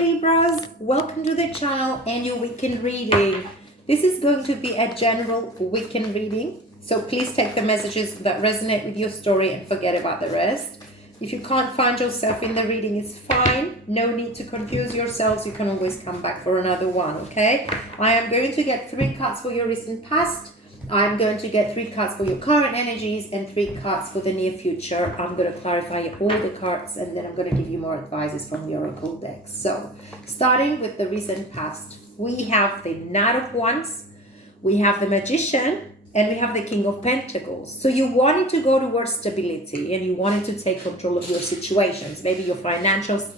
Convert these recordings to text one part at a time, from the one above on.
Libras, welcome to the channel and your weekend reading. This is going to be a general weekend reading, so please take the messages that resonate with your story and forget about the rest. If you can't find yourself in the reading, it's fine. No need to confuse yourselves. You can always come back for another one, okay? I am going to get 3 cards for your recent past. I'm going to get 3 cards for your current energies and 3 cards for the near future. I'm going to clarify all the cards and then I'm going to give you more advices from the Oracle decks. So, starting with the recent past, we have the Knight of Wands, we have the Magician, and we have the King of Pentacles. So you wanted to go towards stability and you wanted to take control of your situations. Maybe your financials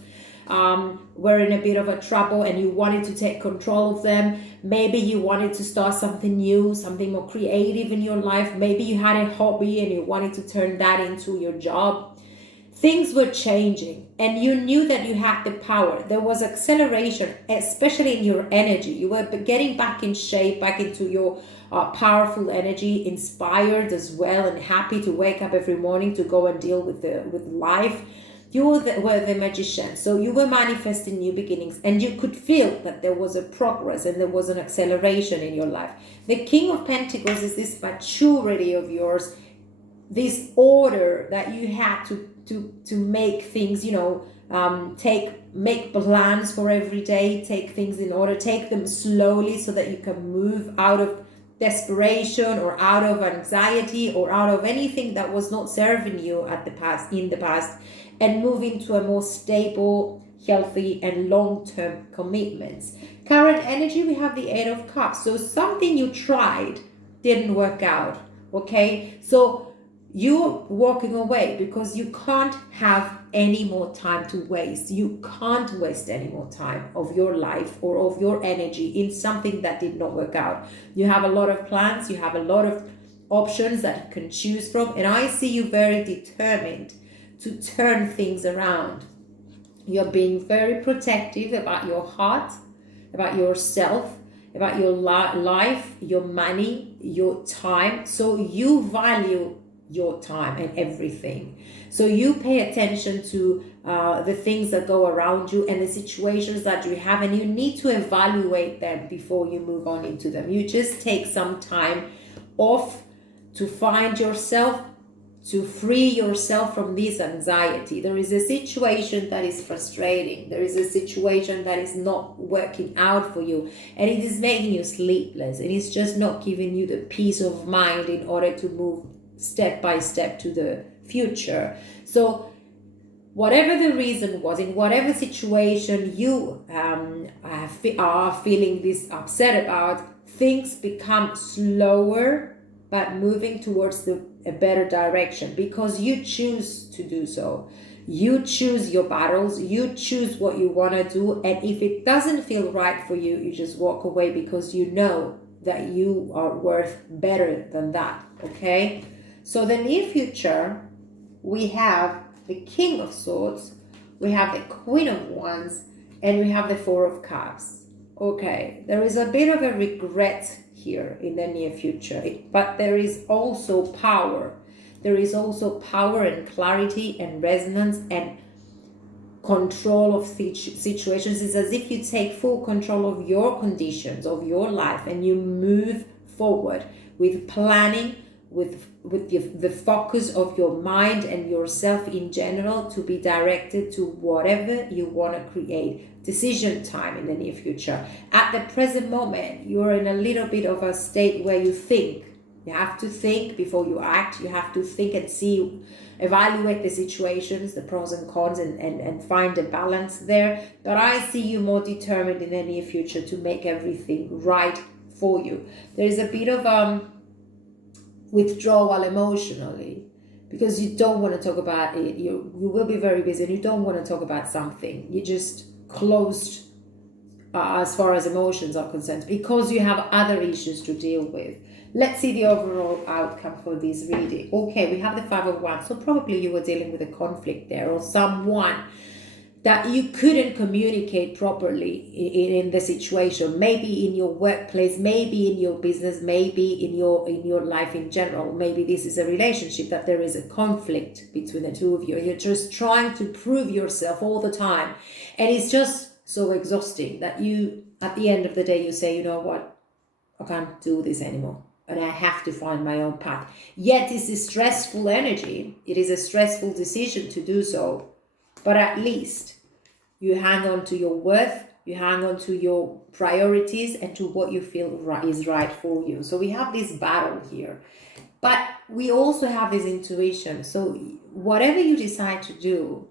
were in a bit of a trouble and you wanted to take control of them. Maybe you wanted to start something new, something more creative in your life. Maybe you had a hobby and you wanted to turn that into your job. Things were changing and you knew that you had the power. There was acceleration, especially in your energy. You were getting back in shape, back into your powerful energy, inspired as well and happy to wake up every morning to go and deal with life. You were the Magician, so you were manifesting new beginnings and you could feel that there was a progress and there was an acceleration in your life. The King of Pentacles is this maturity of yours, this order that you had to make things, make plans for every day, take things in order, take them slowly so that you can move out of desperation or out of anxiety or out of anything that was not serving you in the past and move into a more stable, healthy and long-term commitments. Current energy, we have the 8 of Cups. So something you tried didn't work out, okay? So you're walking away because you can't have any more time to waste. You can't waste any more time of your life or of your energy in something that did not work out. You have a lot of plans, you have a lot of options that you can choose from, and I see you very determined to turn things around. You're being very protective about your heart, about yourself, about your life, your money, your time. So you value your time and everything. So you pay attention to the things that go around you and the situations that you have, and you need to evaluate them before you move on into them. You just take some time off to find yourself, to free yourself from this anxiety. There is a situation that is frustrating. There is a situation that is not working out for you and it is making you sleepless. It is just not giving you the peace of mind in order to move step by step to the future. So whatever the reason was, in whatever situation you are feeling this upset about, things become slower but moving towards a better direction because you choose to do so. You choose your battles, you choose what you want to do, and if it doesn't feel right for you, you just walk away because you know that you are worth better than that, okay? So the near future, we have the King of Swords, we have the Queen of Wands, and we have the 4 of Cups. Okay, there is a bit of a regret here in the near future, but there is also power. There is also power and clarity and resonance and control of situations. It's as if you take full control of your conditions, of your life, and you move forward with planning, with the focus of your mind and yourself in general to be directed to whatever you want to create. Decision time in the near future. At the present moment, you're in a little bit of a state where you think. You have to think before you act. You have to think and see, evaluate the situations, the pros and cons, and find a balance there. But I see you more determined in the near future to make everything right for you. There is a bit of withdrawal emotionally because you don't want to talk about it. You will be very busy and you don't want to talk about something. You just closed as far as emotions are concerned because you have other issues to deal with. Let's see the overall outcome for this reading. Okay, we have the 5 of Wands. So probably you were dealing with a conflict there or someone that you couldn't communicate properly in the situation, maybe in your workplace, maybe in your business, maybe in your life in general. Maybe this is a relationship that there is a conflict between the two of you. You're just trying to prove yourself all the time, and it's just so exhausting that you, at the end of the day, you say, you know what, I can't do this anymore. And I have to find my own path. Yet it's a stressful energy. It is a stressful decision to do so. But at least you hang on to your worth, you hang on to your priorities and to what you feel is right for you. So we have this battle here. But we also have this intuition. So whatever you decide to do,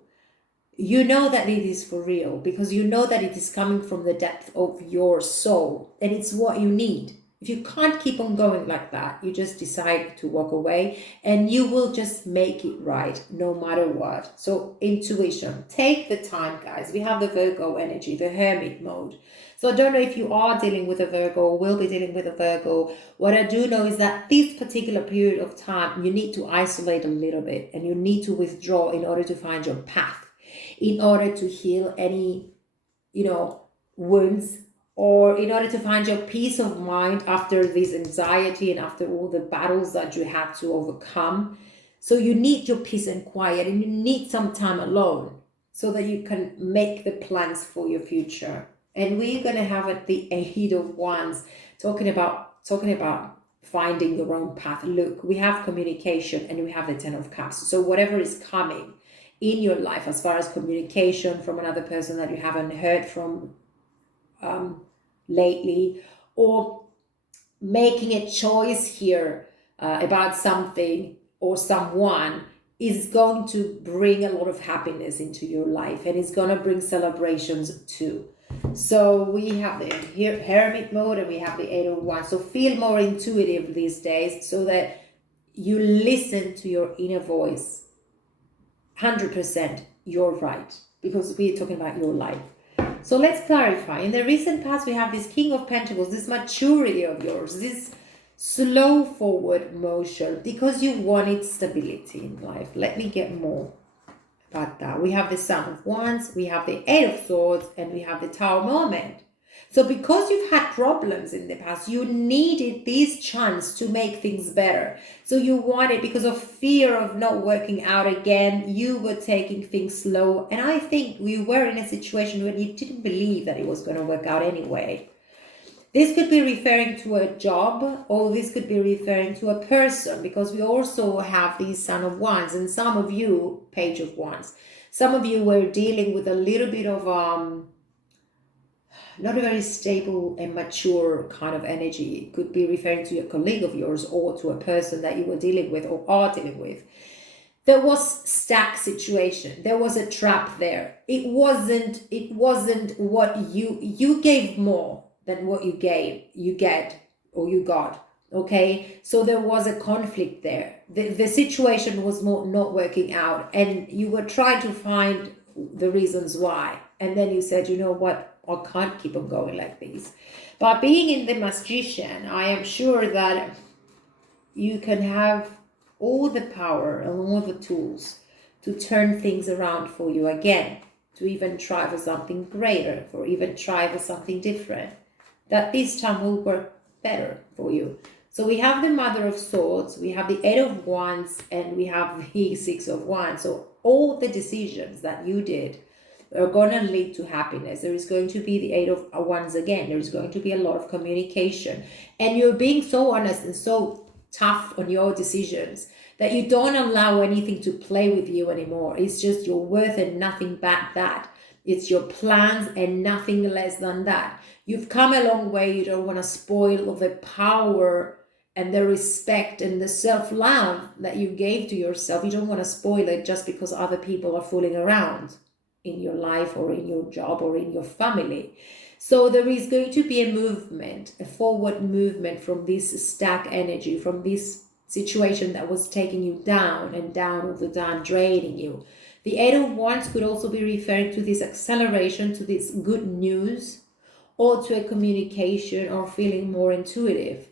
you know that it is for real, because you know that it is coming from the depth of your soul and it's what you need. If you can't keep on going like that, you just decide to walk away and you will just make it right no matter what. So intuition, take the time, guys. We have the Virgo energy, the hermit mode. So I don't know if you are dealing with a Virgo or will be dealing with a Virgo. What I do know is that this particular period of time, you need to isolate a little bit and you need to withdraw in order to find your path, in order to heal any, wounds, or in order to find your peace of mind after this anxiety and after all the battles that you have to overcome. So you need your peace and quiet, and you need some time alone so that you can make the plans for your future. And we're going to have at the 8 of Wands talking about finding your own path. Look, we have communication and we have the 10 of Cups. So whatever is coming in your life as far as communication from another person that you haven't heard from lately, or making a choice here about something or someone, is going to bring a lot of happiness into your life, and it's going to bring celebrations too. So we have the hermit mode and we have the 8 of Wands. So feel more intuitive these days so that you listen to your inner voice. 100% you're right, because we're talking about your life. So let's clarify. In the recent past, we have this King of Pentacles, this maturity of yours, this slow forward motion, because you wanted stability in life. Let me get more about that. We have the Son of Wands, we have the 8 of Swords, and we have the Tower moment. So because you've had problems in the past, you needed this chance to make things better. So you wanted, because of fear of not working out again, you were taking things slow. And I think we were in a situation where you didn't believe that it was going to work out anyway. This could be referring to a job, or this could be referring to a person, because we also have the Son of Wands, and some of you, Page of Wands. Some of you were dealing with a little bit of not a very stable and mature kind of energy. It could be referring to a colleague of yours or to a person that you were dealing with or are dealing with. There was stuck situation. There was a trap there. It wasn't what you gave more than what you got. Okay, so there was a conflict there. The situation was not working out, and you were trying to find the reasons why. And then you said, you know what, I can't keep on going like this. But being in the Magician, I am sure that you can have all the power and all the tools to turn things around for you again, to even try for something greater, or even try for something different, that this time will work better for you. So we have the Mother of Swords, we have the 8 of Wands, and we have the 6 of Wands. So all the decisions that you did are going to lead to happiness. There is going to be the 8 of Wands again. There is going to be a lot of communication. And you're being so honest and so tough on your decisions that you don't allow anything to play with you anymore. It's just your worth and nothing but that. It's your plans and nothing less than that. You've come a long way. You don't want to spoil the power and the respect and the self-love that you gave to yourself. You don't want to spoil it just because other people are fooling around in your life or in your job or in your family. So there is going to be a movement, a forward movement from this stack energy, from this situation that was taking you down and down all the time, draining you. The 8 of Wands could also be referring to this acceleration, to this good news, or to a communication or feeling more intuitive.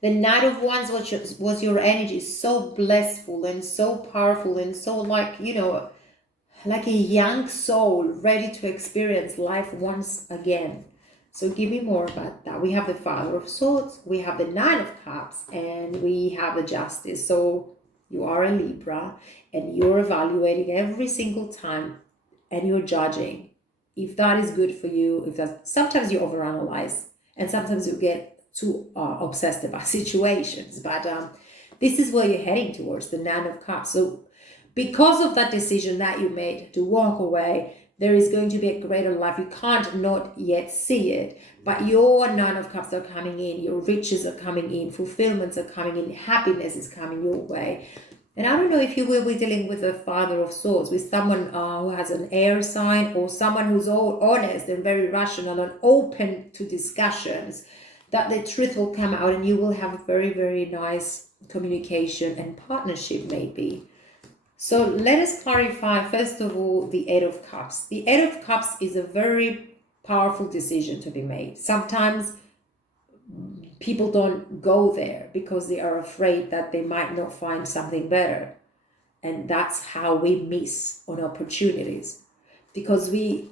The Knight of Wands was your energy, so blissful and so powerful and so like a young soul ready to experience life once again. So give me more about that. We have the Father of Swords, we have the 9 of Cups, and we have the Justice. So you are a Libra and you're evaluating every single time and you're judging. if that is good for you, if that's, sometimes you overanalyze and sometimes you get too obsessed about situations. But this is where you're heading towards, the Nine of Cups. So because of that decision that you made to walk away, there is going to be a greater life. You can't not yet see it, but your Nine of Cups are coming in, your riches are coming in, fulfillments are coming in, happiness is coming your way. And I don't know if you will be dealing with a Father of Swords, with someone who has an air sign, or someone who's all honest and very rational and open to discussions, that the truth will come out and you will have a very, very nice communication and partnership maybe. So let us clarify, first of all, the Eight of Cups. The Eight of Cups is a very powerful decision to be made. Sometimes people don't go there because they are afraid that they might not find something better. And that's how we miss on opportunities. Because we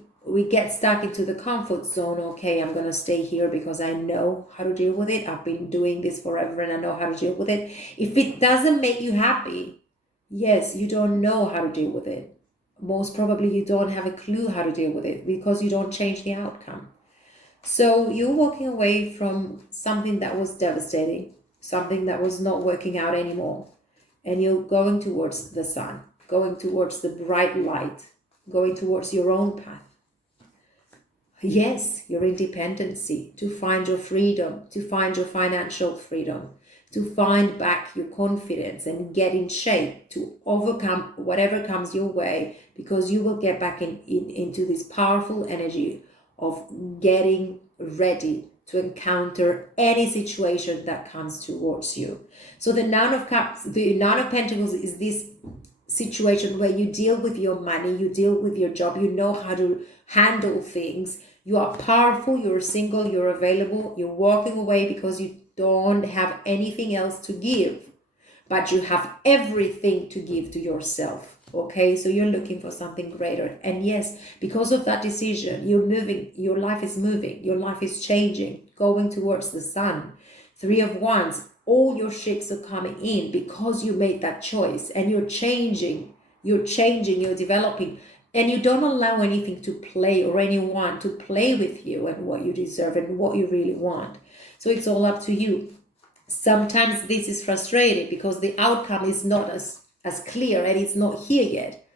get stuck into the comfort zone. Okay, I'm going to stay here because I know how to deal with it. I've been doing this forever and I know how to deal with it. If it doesn't make you happy, yes, you don't know how to deal with it. Most probably you don't have a clue how to deal with it because you don't change the outcome. So you're walking away from something that was devastating, something that was not working out anymore. And you're going towards the sun, going towards the bright light, going towards your own path. Yes, your independency, to find your freedom, to find your financial freedom, to find back your confidence and get in shape to overcome whatever comes your way, because you will get back into this powerful energy of getting ready to encounter any situation that comes towards you. So the Nine of Cups, the Nine of Pentacles is this situation where you deal with your money, you deal with your job, you know how to handle things. You are powerful, you're single, you're available, you're walking away because you don't have anything else to give, but you have everything to give to yourself. Okay, so you're looking for something greater. And yes, because of that decision, you're moving, your life is moving, your life is changing, going towards the sun. Three of Wands, all your ships are coming in because you made that choice, and you're changing, you're developing, and you don't allow anything to play or anyone to play with you and what you deserve and what you really want. So it's all up to you. Sometimes this is frustrating because the outcome is not as clear and it's not here yet.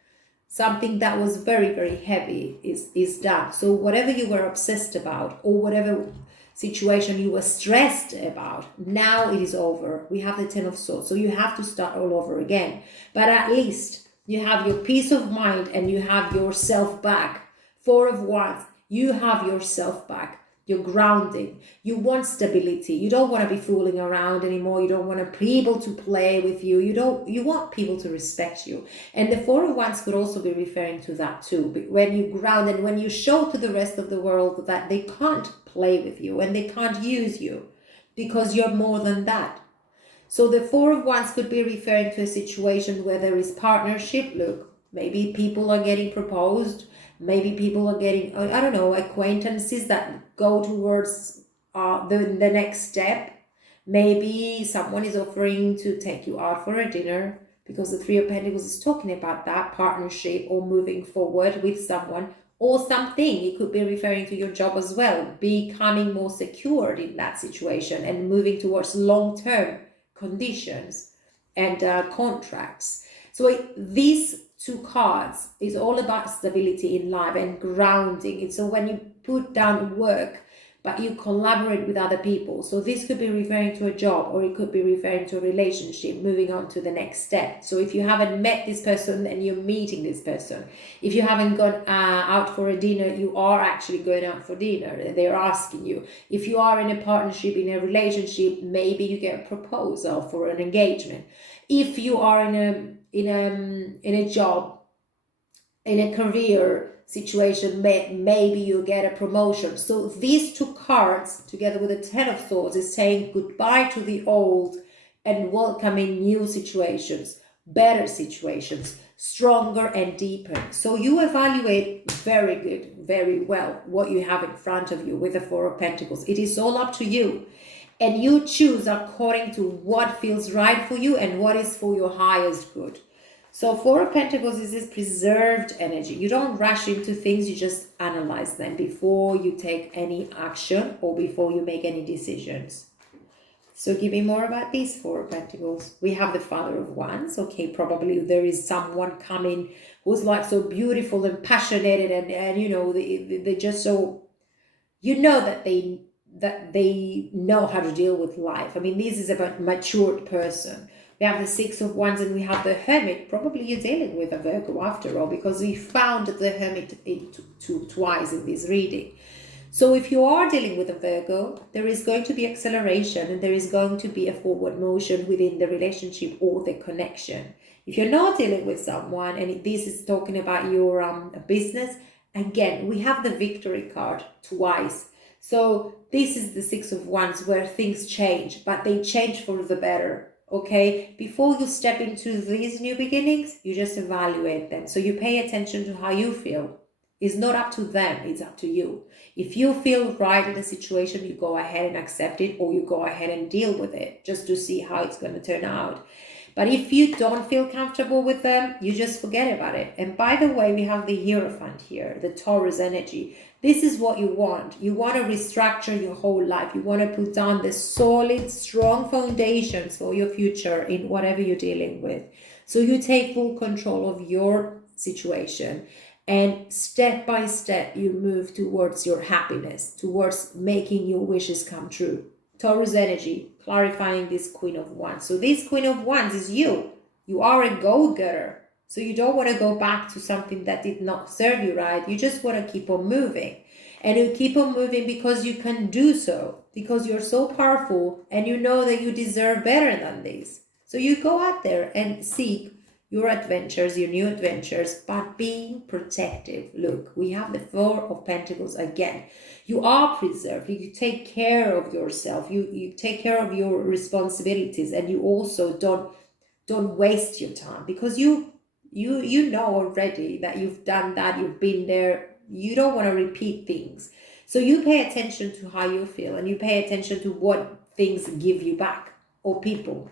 Something that was very, very heavy is done. So whatever you were obsessed about or whatever situation you were stressed about, now it is over. We have the Ten of Swords. So you have to start all over again. But at least you have your peace of mind and you have yourself back. Four of Wands, you have yourself back. You're grounding. You want stability. You don't want to be fooling around anymore. You don't want people to play with you. You want people to respect you. And the Four of Wands could also be referring to that too. When you ground and when you show to the rest of the world that they can't play with you and they can't use you because you're more than that. So the Four of Wands could be referring to a situation where there is partnership. Look, maybe people are getting proposed. Maybe people are getting, I don't know, acquaintances that go towards the next step. Maybe someone is offering to take you out for a dinner, because the Three of Pentacles is talking about that partnership or moving forward with someone or something. It could be referring to your job as well, becoming more secured in that situation and moving towards long-term conditions and contracts. So these two cards is all about stability in life and grounding. It's so when you put down work, but you collaborate with other people. So this could be referring to a job, or it could be referring to a relationship, moving on to the next step. So if you haven't met this person and you're meeting this person, if you haven't gone out for a dinner, you are actually going out for dinner. They're asking you. If you are in a partnership, in a relationship, maybe you get a proposal for an engagement. If you are in a job, in a career situation, maybe you get a promotion. So these two cards together with the Ten of Swords is saying goodbye to the old and welcoming new situations, better situations, stronger and deeper. So you evaluate very good, very well what you have in front of you with the Four of Pentacles. It is all up to you. And you choose according to what feels right for you and what is for your highest good. So Four of Pentacles is this preserved energy. You don't rush into things, you just analyze them before you take any action or before you make any decisions. So give me more about these Four of Pentacles. We have the Father of Wands. Okay, probably there is someone coming who's like so beautiful and passionate and you know, they just so, you know that they know how to deal with life. I mean, this is a matured person. We have the Six of Wands and we have the Hermit. Probably you're dealing with a Virgo after all, because we found the Hermit twice in this reading. So if you are dealing with a Virgo, there is going to be acceleration and there is going to be a forward motion within the relationship or the connection. If you're not dealing with someone, and this is talking about your business, again, we have the Victory card twice. So this is the Six of Wands where things change, but they change for the better. Okay, before you step into these new beginnings, you just evaluate them. So you pay attention to how you feel. It's not up to them, it's up to you. If you feel right in a situation, you go ahead and accept it, or you go ahead and deal with it just to see how it's going to turn out. But if you don't feel comfortable with them, you just forget about it. And by the way, we have the Hierophant here, the Taurus energy. This is what you want. You want to restructure your whole life. You want to put down the solid, strong foundations for your future in whatever you're dealing with. So you take full control of your situation. And step by step, you move towards your happiness, towards making your wishes come true. Taurus energy, clarifying this Queen of Wands. So this Queen of Wands is you. You are a go-getter. So you don't want to go back to something that did not serve you right. You just want to keep on moving. And you keep on moving because you can do so. Because you're so powerful and you know that you deserve better than this. So you go out there and seek your adventures, your new adventures, but being protective. Look, we have the Four of Pentacles again. You are preserved. You take care of yourself. You take care of your responsibilities, and you also don't waste your time, because you know already that you've done that, you've been there. You don't want to repeat things. So you pay attention to how you feel, and you pay attention to what things give you back, or people.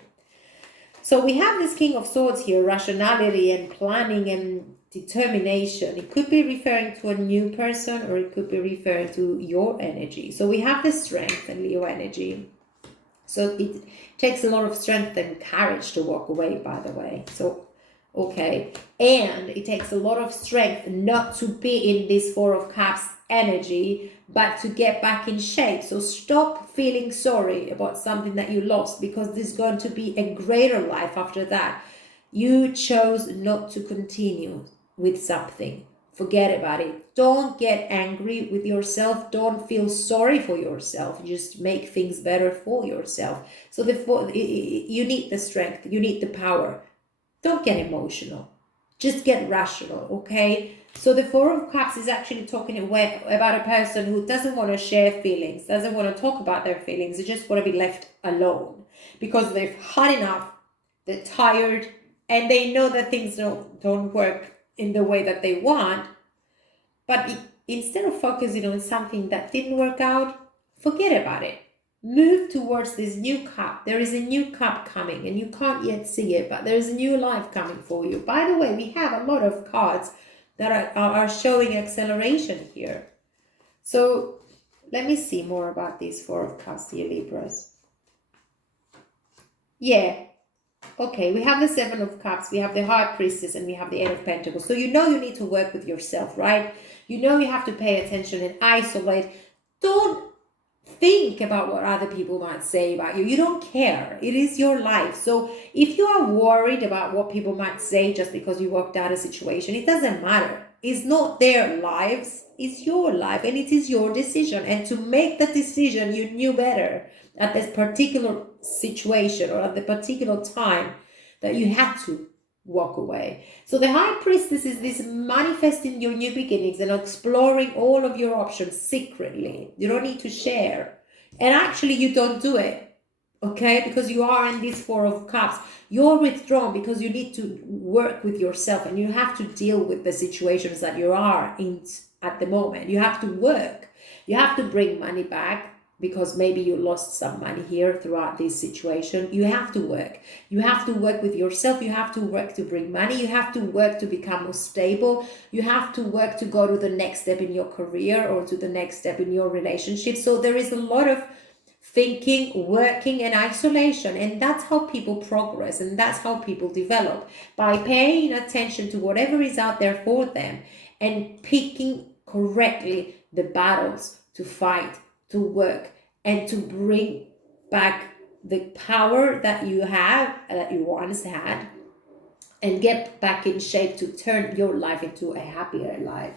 So we have this King of Swords here, rationality and planning and determination. It could be referring to a new person, or it could be referring to your energy. So we have the Strength and Leo energy. So it takes a lot of strength and courage to walk away, by the way. So, okay. And it takes a lot of strength not to be in this Four of Cups energy, but to get back in shape. So stop feeling sorry about something that you lost, because there's going to be a greater life after that. You chose not to continue with something. Forget about it. Don't get angry with yourself. Don't feel sorry for yourself. Just make things better for yourself. So you need the strength. You need the power. Don't get emotional. Just get rational, okay? So the Four of Cups is actually talking about a person who doesn't want to share feelings, doesn't want to talk about their feelings. They just want to be left alone because they've had enough, they're tired, and they know that things don't work in the way that they want. But instead of focusing on something that didn't work out, forget about it. Move towards this new cup. There is a new cup coming, and you can't yet see it, but there is a new life coming for you. By the way, we have a lot of cards that are showing acceleration here. So let me see more about these Four of Cups here, Libras. Yeah. Okay, we have the Seven of Cups, we have the High Priestess, and we have the Eight of Pentacles. So you know you need to work with yourself, right? You know you have to pay attention and isolate. Don't think about what other people might say about you. You don't care. It is your life. So if you are worried about what people might say just because you walked out of a situation, it doesn't matter. It's not their lives. It's your life, and it is your decision. And to make that decision, you knew better at this particular situation or at the particular time that you had to walk away. So the High Priestess is this manifesting your new beginnings and exploring all of your options secretly. You don't need to share. And actually you don't do it, okay? Because you are in this Four of Cups. You're withdrawn because you need to work with yourself, and you have to deal with the situations that you are in at the moment. You have to work. You have to bring money back. because maybe you lost some money here throughout this situation. You have to work. You have to work with yourself. You have to work to bring money. You have to work to become more stable. You have to work to go to the next step in your career or to the next step in your relationship. So there is a lot of thinking, working, and isolation. And that's how people progress, and that's how people develop, by paying attention to whatever is out there for them and picking correctly the battles to fight, to work, and to bring back the power that you have, that you once had, and get back in shape to turn your life into a happier life.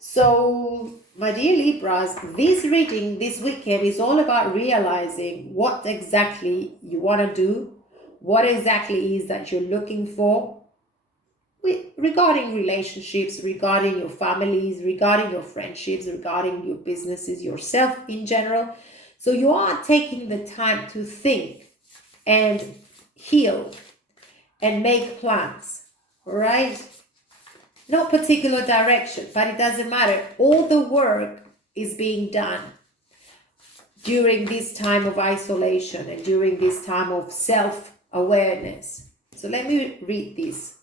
So, my dear Libras, this reading this weekend is all about realizing what exactly you want to do, what exactly is that you're looking for, regarding relationships, regarding your families, regarding your friendships, regarding your businesses, yourself in general. So you are taking the time to think and heal and make plans, all right? No particular direction, but it doesn't matter. All the work is being done during this time of isolation and during this time of self-awareness. So let me read this.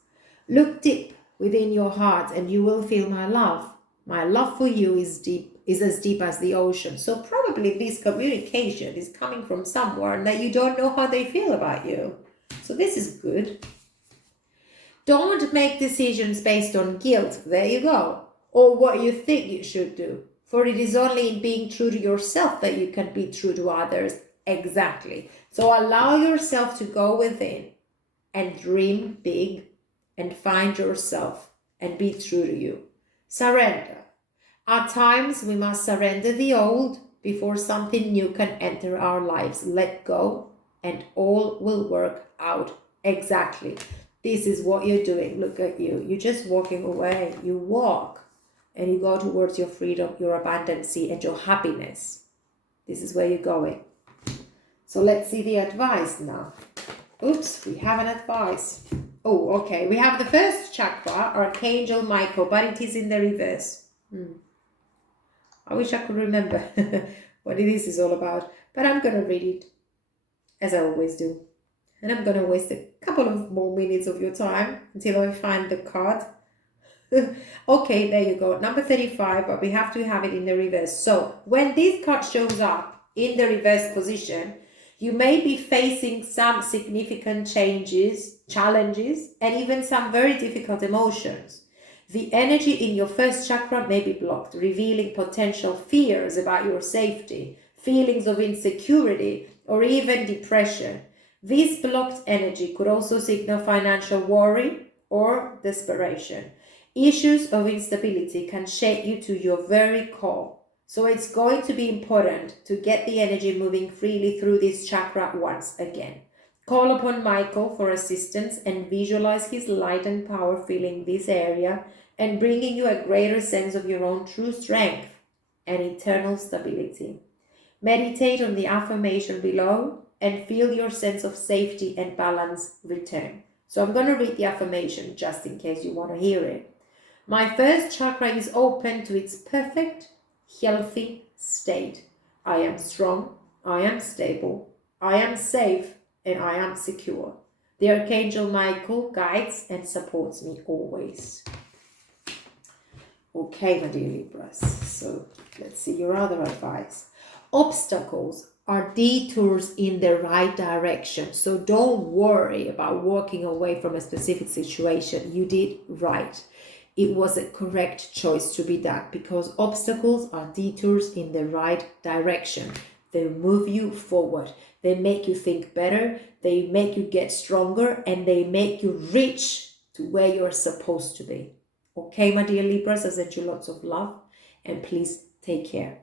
Look deep within your heart and you will feel my love. My love for you is as deep as the ocean. So probably this communication is coming from someone that you don't know how they feel about you. So this is good. Don't make decisions based on guilt. There you go. Or what you think you should do. For it is only in being true to yourself that you can be true to others. Exactly. So allow yourself to go within and dream big and find yourself and be true to you. Surrender. At times, we must surrender the old before something new can enter our lives. Let go and all will work out. Exactly. This is what you're doing. Look at you. You're just walking away. You walk and you go towards your freedom, your abundance, and your happiness. This is where you're going. So let's see the advice now. Oops, we have an advice. Oh, okay. We have the first chakra, Archangel Michael, but it is in the reverse. I wish I could remember what this is all about, but I'm going to read it as I always do. And I'm going to waste a couple of more minutes of your time until I find the card. Okay, there you go. Number 35, but we have to have it in the reverse. So when this card shows up in the reverse position, you may be facing some significant changes, challenges, and even some very difficult emotions. The energy in your first chakra may be blocked, revealing potential fears about your safety, feelings of insecurity, or even depression. This blocked energy could also signal financial worry or desperation. Issues of instability can shake you to your very core. So it's going to be important to get the energy moving freely through this chakra once again. Call upon Michael for assistance and visualize his light and power filling this area and bringing you a greater sense of your own true strength and internal stability. Meditate on the affirmation below and feel your sense of safety and balance return. So I'm going to read the affirmation just in case you want to hear it. My first chakra is open to its perfect, healthy state. I am strong, I am stable, I am safe, and I am secure. The Archangel Michael guides and supports me always. Okay, my dear Libras, so let's see your other advice. Obstacles are detours in the right direction. So don't worry about walking away from a specific situation. You did right. It was a correct choice to be done because obstacles are detours in the right direction. They move you forward. They make you think better. They make you get stronger and they make you reach to where you're supposed to be. Okay, my dear Libras, I send you lots of love and please take care.